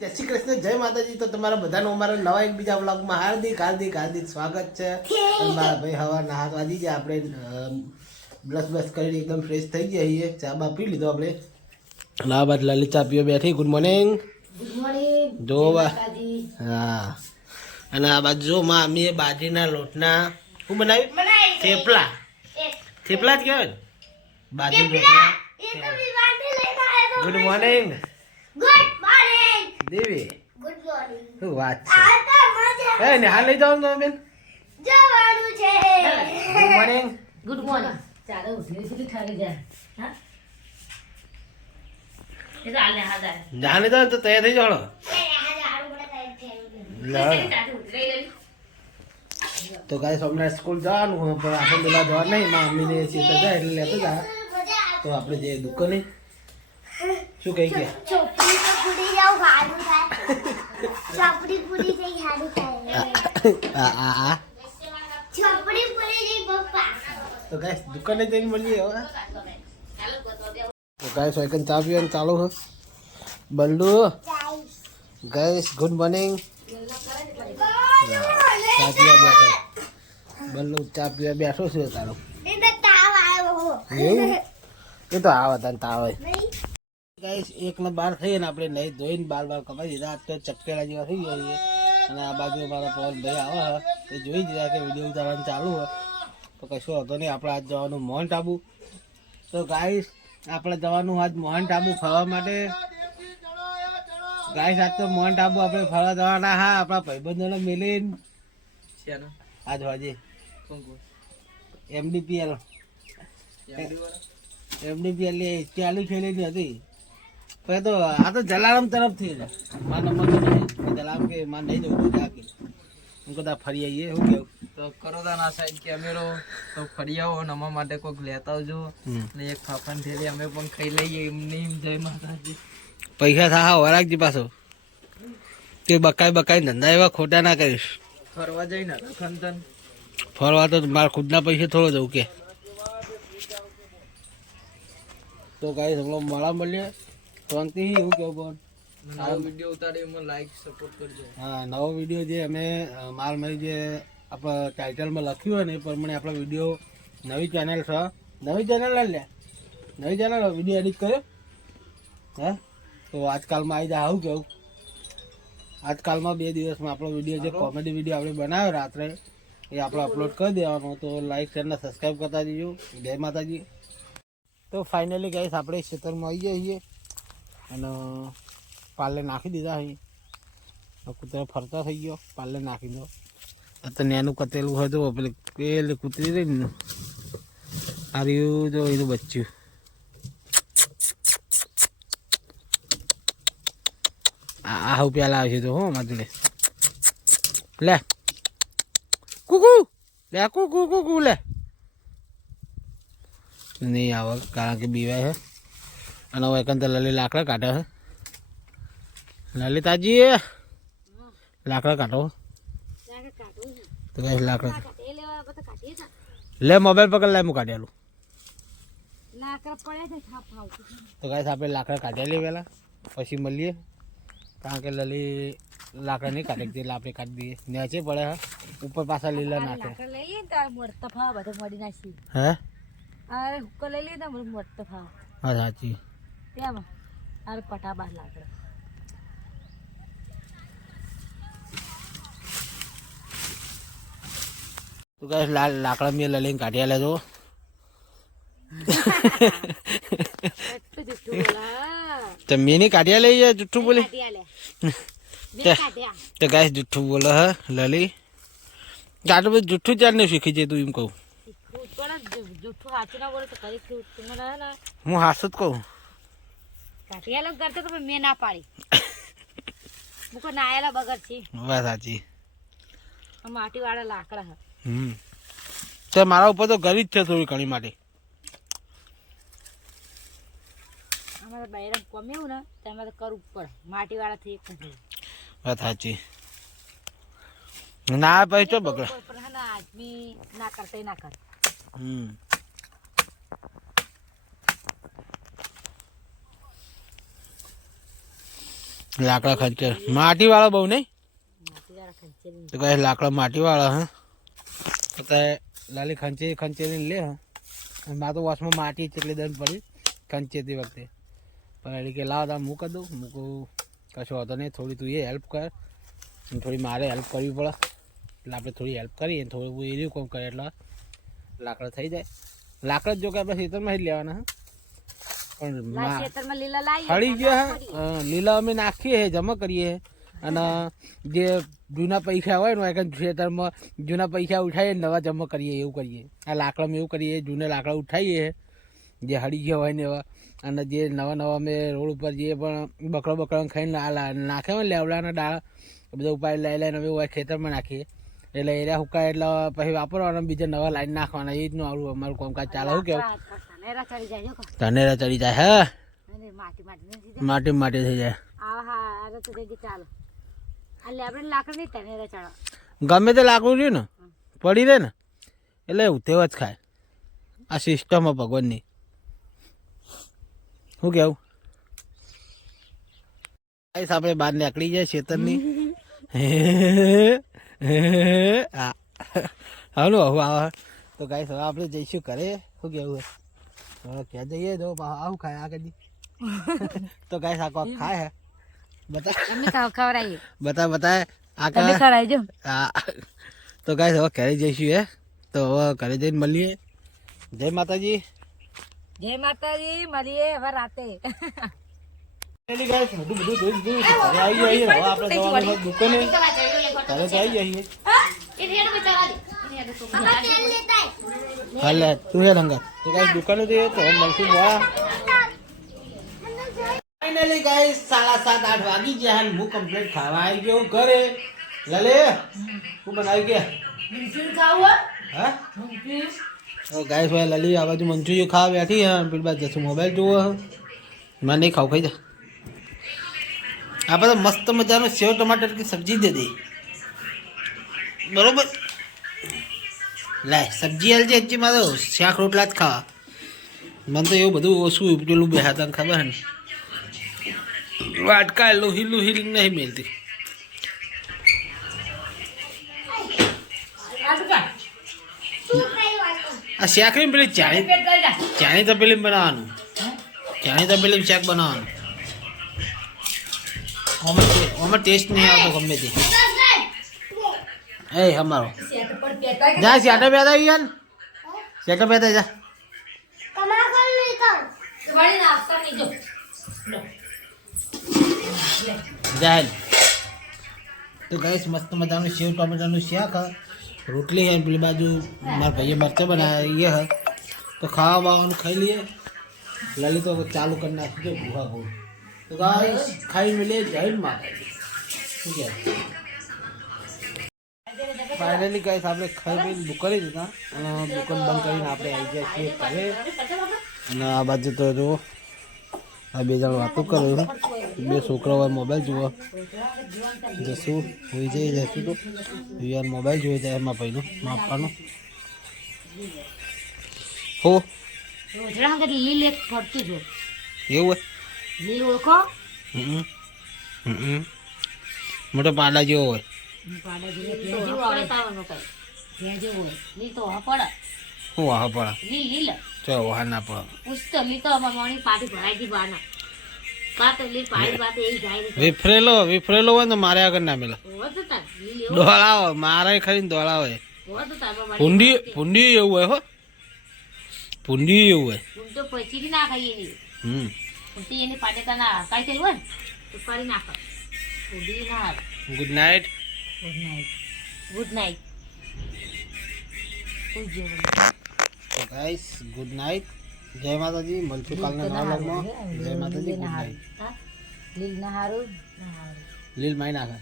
જય શ્રી કૃષ્ણ જય માતાજી. તો તમારા બધાનું અમારા નવા એક બીજા બ્લોગમાં હાર્દિક હાર્દિક હાર્દિક સ્વાગત છે. મારા ભાઈ હવા નહાત વાજી ગયા. આપણે બ્લસ બ્લસ કરીને એકદમ ફ્રેશ થઈ ગયા છીએ. ચા બા પી લીધો આપણે. ના બાદ લલિત ચા પીઓ બેઠી. ગુડ મોર્નિંગ જો હા. અને આ બાજુ જો માં અમે બાજરીના લોટના શું બનાવ્યું? થેપલા. થેપલા જ કહેવાય બાજરી લોટના good morning good morning Devi? Good morning શું વાત છે? એ હે ને હાલ લઈ જાઓ ને તમે બેન. જવાનું છે. ગુડ મોર્નિંગ ગુડ મોર્નિંગ ચાલો ઉઠી સુધી ઠરી જાય? હા? એ તો આલે હા જાય. જાને તો તો તૈયાર થઈ જાઓ તો ગાઈસ હમણાં સ્કૂલ જવાનું પણ આપણે પેલા જવા નહીં મમ્મીને સીતા જાય એટલે લેતો જા. તો આપણે જે દુકાને. શું કહી ગયા? ચોપડી તો પૂરી જાવ હારું થાય. ચોપડી પૂરી થઈ હારું થાય. આ આ આ. ચોપડી પૂરી જઈ પપ્પા. તો ગાઈસ દુકાને જઈને મળીએ હવે. તો ગાઈસ વાયકન ચા પીવાનું ચાલુ હો. બલ્લુ ગાઈસ. ગુડ મોર્નિંગ ચા પીવા બેઠો. બલ્લુ ચા પીવા બેઠો છે તારો એને તાવ આવ્યો એવું એ તો આવે તને તાવ હોય. નહીં ગાઈસ એક ને બાર થઈને આપણે નહીં ધોઈને બાર બાર કપાઈ દીધા. આજ તો ચપકેલા જેવા થઈ ગયા છીએ. અને આ બાજુ મારા પવન ભાઈ આવે હે એ જોઈ દીધા કે વીડિયો ઉતારવાનું ચાલુ હોય તો કશું હતો નહીં આપણે આજ જવાનું મોહન ટાબુ. તો ગાઈસ આપણે જવાનું આજ મોહન ટાબુ ફરવા માટે. ગાઈસ આજ તો મોહન ટાબુ આપણે ફરવા જવાના હા આપણા ભાઈબંધોને મિલીને. આજ વાજે એમડીપીએલ. એમડીપીએલ ચાલુ ખેલેલી હતી. પણ તો આ તો જલારામ તરફથી છે. મારા નંબર જલારામ કે મારે નહીં જવું તું જા કે હું કદા ફરી આવીએ શું કેવું. તો ના સાહેબ ના સાઈડ કેમેરો તો ફરી આવો અને અમારા માટે કોઈક લેતા આવજો. ને એક ફાફાની થેલી અમે પણ ખાઈ લઈએ. એમની એમ જય માતાજી. પૈસા થા વરાગજી પાછો. તે બકાઈ બકાઈ ધંધા એવા ખોટા ના કરીશ. ફરવા જઈને ખંતન. ફરવા તો મારા ખુદના પૈસે થોડો જવું કે. તો ગાઈ હમણાં મળા મળીએ શાંતિ એવું કેવું પણ નવો વીડિયો ઉતારી એમાં લાઈક સપોર્ટ કરજો. હા નવો વીડિયો જે અમે માલ મારી જે આપણા ટાઇટલમાં લખ્યું હોય ને એ પ્રમાણે આપણો વીડિયો નવી ચેનલ છે. નવી ચેનલ લે. નવી ચેનલ વીડિયો એડિટ કર્યો? હે? તો આજકાલમાં આવી જાય આવું કેવું આજકાલમાં બે દિવસમાં આપણો વીડિયો જે કોમેડી વીડિયો આપણે બનાવ્યો રાત્રે એ આપણે અપલોડ કરી દેવાનો. તો લાઈક ચેનલ સબસ્ક્રાઈબ કરતા જજો. જય માતાજી. તો ફાઇનલી ગાઈસ આપણે ખેતરમાં આવી જઈએ. છીએ અને પાલે નાખી દીધા અહીં. કૂતરો ફરતા થઈ ગયો. પાલે નાખી દો. તો નેનું કતેલું હોય તો પેલી પેલી કૂતરી રહી ને. રહ્યું જો એનું બચ્યું આ હું પેલા આવશે તો હો માતું લે. લે કુકુ! લે કુકુ કુકુ, લે. નહીં આવે કારણ કે બીવાય છે અને હવે એકંદર લલી લાકડા કાઢે છે. લલિતાજી લાકડા કાઢો. તો કઈ લાકડા. લે મોબાઈલ પકડ લે હું કાઢેલું તો કઈ આપણે લાકડા કાઢેલી પહેલા. પછી મળીએ. કારણ કે લલી લાકડા નહીં કાઢે એટલે આપણે કાઢી દઈએ. નેચે પડે હા. ઉપર પાછા લીલા નાખે. લઈએ ને તાર બધું મળી નાખી. હે? અરે હુક્કો લઈ લઈએ ને ફાવ. હા સાચી. તેમાં અરે પટા બાર લાકડા તો લાલ લાકડા મેં લઈને કાઢ્યા લેજો એટલું તો મેં નહીં કાઢ્યા લઈ જાય જુઠ્ઠું બોલી. તે- ગાય જુઠ્ઠું બોલે હ લલી? આટલું બધું જુઠ્ઠું ચાર ને શીખી જાય તું એમ કહું. હું હાસ જ કહું. કાઢિયાલો કરતો તો મેં ના પાડી. મુકો નાયેલા બગર છે. વાત સાચી. આ માટી વાળા લાકડા હે હમ. તો મારા ઉપર તો ગરી જ છે થોડી ઘણી માટે. અમારા બૈરમ કમ્યું ને તેમાં તો કરવું પડે. માટી વાળા થી એક વાત સાચી. ના ભાઈ તો બગડે. ના આદમી ના કરતા ના કરે. હમ. લાકડા ખંચેર. માટી વાળા બહુ નહીં? તો કહે લાકડા માટી વાળા હા? તો કહે લાલી ખંચેરી ખંચેરી લે હા. મા તો વોશમાં માટી ચેટલી દંડ પડી ખંચેતી વખતે. પણ એટલે કે લાવ તા મૂકી દઉં. મૂકું કશો વાંધો નહીં થોડી તું એ હેલ્પ કર. થોડી મારે હેલ્પ કરવી પડે. એટલે આપણે થોડી હેલ્પ કરીએ થોડું એ રહ્યું કોમ કરે એટલે લાકડા થઈ જાય. લાકડા જો કે આપણે ખેતરમાં જ લેવાના હા? પણ હળી ગયા હે. લીલા અમે નાખીએ જમા કરીએ અને જે જૂના પૈસા હોય ને એક ખેતરમાં જૂના પૈસા ઉઠાવીએ નવા જમા કરીએ એવું કરીએ. આ લાકડામાં એવું કરીએ જૂના લાકડા ઉઠાવીએ જે હળી ગયા હોય ને એવા. અને જે નવા નવા અમે રોડ ઉપર જે પણ બકરો બકરો ખાઈને નાખે હોય લેવડાના ડાળા બધા ઉપાય લઈ લઈને અમે હોય ખેતરમાં નાખીએ. એટલે એરિયા હુકાય એટલે પછી વાપરવાના બીજા નવા લાઈન નાખવાના એ રીતનું આવડું અમારું કામકાજ ચાલે. શું કેવું? નેરા ચડી જાય જો કો. ચડી જાય હે? માટી માટી માટી માટી થઈ જાય. આ હા તો ચાલો. લાકડ ચડો ગમે તે લાકડું રહ્યું ને પડી રહે ને એટલે ઉતેવ જ ખાય. આ સિસ્ટમ હે ભગવાનની. શું કેવું? ગાઈસ આપણે બહાર નીકળી જાય ખેતરની. હા. હાલો હવે આવે. તો ગાઈસ હવે આપણે જઈશું ઘરે. શું કેવું હે હવે ક્યાં જઈએ તો પાછું આવું ખાય આ કદી તો ગાઈસ આ કોક ખાય હે બતા એમને ખાવ ખવડાવીએ બતા બતાય આ તમે કા ખવડાવજો હા તો ગાઈસ હવે ઘરે જઈશું હે તો હવે ઘરે જઈને મળીએ જય માતાજી જય માતાજી મળીએ હવે રાતે પેલી ગાઈસ બધું બધું ધોઈ દીધું છે. ઘરે આવી જઈએ હવે આપણે જવાનું છે દુકાને ઘરે તો આવી જઈએ હાલે, તું હે રંગત એ ગાઈસ, દુકાને જઈએ તો હવે મળશું ફાઇનલી ગાઈસ, સાડા સાત, આઠ વાગી ગયા અને હું કમ્પ્લીટ ખાવા આવી ગયો ઘરે. લલે હું બનાવી ગયા? હા? ઓ, ગાઈસ, ભાઈ લલી આ બાજુ મંચુરિયન ખાવા બેઠી હે. પેલી બાજુ જશું મોબાઈલ જોવો હે. મને નહીં ખાવ, ખાઈ જા. આ બધા મસ્ત મજાનો સેવ ટમાટર की સબ્જી દે દે. બરોબર? લાય સબ્જી આલજે હજી મારે શાક રોટલા જ ખાવા મને તો એવું બધું ઓછું પેલું બે તને ખબર ને? વાટકા લોહી લોહી નહીં મિલતી. આ શાકની પેલી ચાણી? ચાણી તો પેલી બનાવવાનું ચાણી તો પેલી શાક બનાવવાનું ઓમાં ટે- ઓમાં ટેસ્ટ નહીં આવતો ગમે તે. એ અમારો. જા શેટા બેતા યાર. શેટા બેતા જા. જા. હેલ. તો ગાઈસ મસ્ત મજાનું સેવ ટમેટાનું શાક રોટલી હે પેલી બાજુ મારા ભાઈએ મરચાં બનાવી હે. તો ખાવા બાવાનું ખાઈ લઈએ. લલિત તો ચાલુ કરી નાખી દો ભૂખા ભૂખ તો ગાઈસ ખાઈ મળીએ જય માતાજી. શું ફાઇનલી ગાઈસ આપણે ખાઈ બુક કરી દીધા. અને દુકાન બંધ કરીને આપણે આવી ગયા છીએ ઘરે. અને આ બાજુ તો જો આ બે જણ વાતો કરે છે. બે છોકરાઓ મોબાઈલ જુઓ. જશું હોઈ જઈ જશું તો. યાર મોબાઈલ જોઈ જાય એમાં પહેલું માપવાનું હો. એવું હોય? મોટો પાલા જેવો હોય. વિફરેલો વિફરેલો હોય ને મારે આગળ ના મેલા. દોડાવે મારે ખરી દોડાવે ભૂંડી ભૂંડી એવું હોય હો. ભૂંડી એવું હોય. તો પછી ના ખાઈએ હમ. એની પાટે તના કાઈ થયું હોય તો કરી નાખ good night good night good night guys good night જય માતાજી નવા વ્લોગમાં જય માતાજી ગુડ નાઇટ લીલ ના હારું લીલ માઈ નાખે